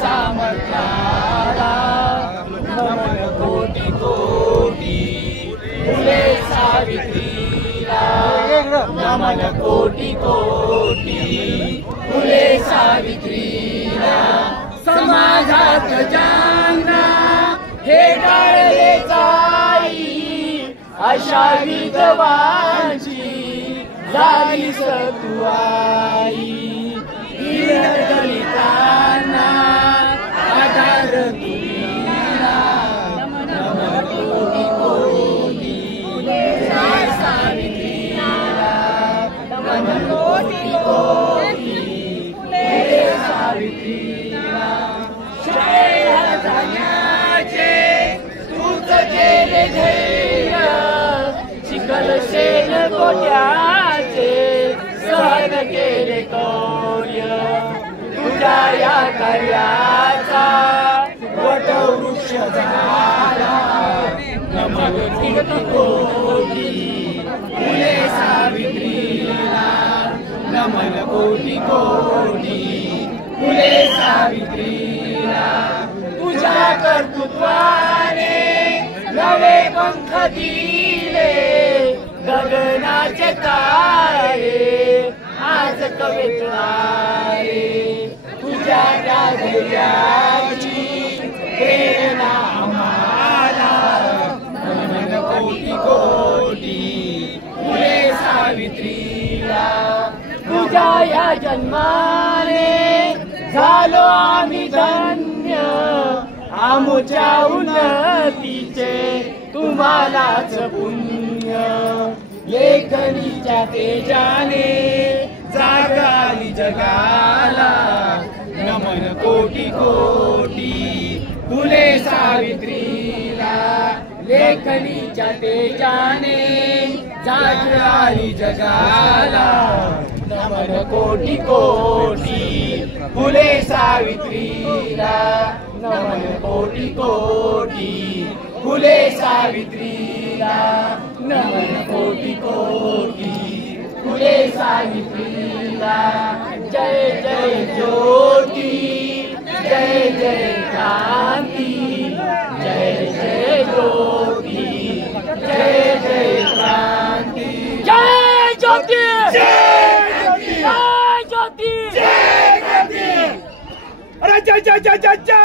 सामर्थ्याला नमन कोटी कोटी फुले सावित्रीला नमन कोटी कोटी फुले सावित्रीला समाजात ज्यांना हे टाळले जाई अशा विधवांची झाली सतुआई दलितांना आधार दिला नमन कोटी कोटी फुले सावित्रीला नमन कोटी कोटी फुले सावित्रीला शाळेला जाण्याचे तूच केले ध्येय चिखल शेण गोट्याचे सहन केले कौर्य तुझ्या या कार्याचा वटवृक्ष झाला नमन कोटी कोटी फुले सावित्रीला नमन कोटी कोटी फुले सावित्रीला तुझ्या कर्तृत्वाने नवे पंख दिले गगनाचे तारे आज कवितारे तुझ्या त्या धैर्याची प्रेरणा आम्हाला नमन कोटी कोटी फुले सावित्रीला तुझ्या या जन्माने झालो आम्ही धन्य आमच्या उन्नतीचे तुम्हालाच पुण्य लेखनीच्या तेजाने जागाली जगाला नमन कोटी कोटी फुले सावित्रीला लेखनीच्या तेजाने जागाली जगाला नमन कोटी कोटी फुले सावित्रीला नमन कोटी कोटी फुले सावित्रीला नमन कोटी कोटी फुले सावित्रीला जय जय ज्योती जय जय क्रांती जय जय ज्योती जय जय क्रांती जय ज्योती जय ज्योती जय क्रांती अरे जय जय जय जय जय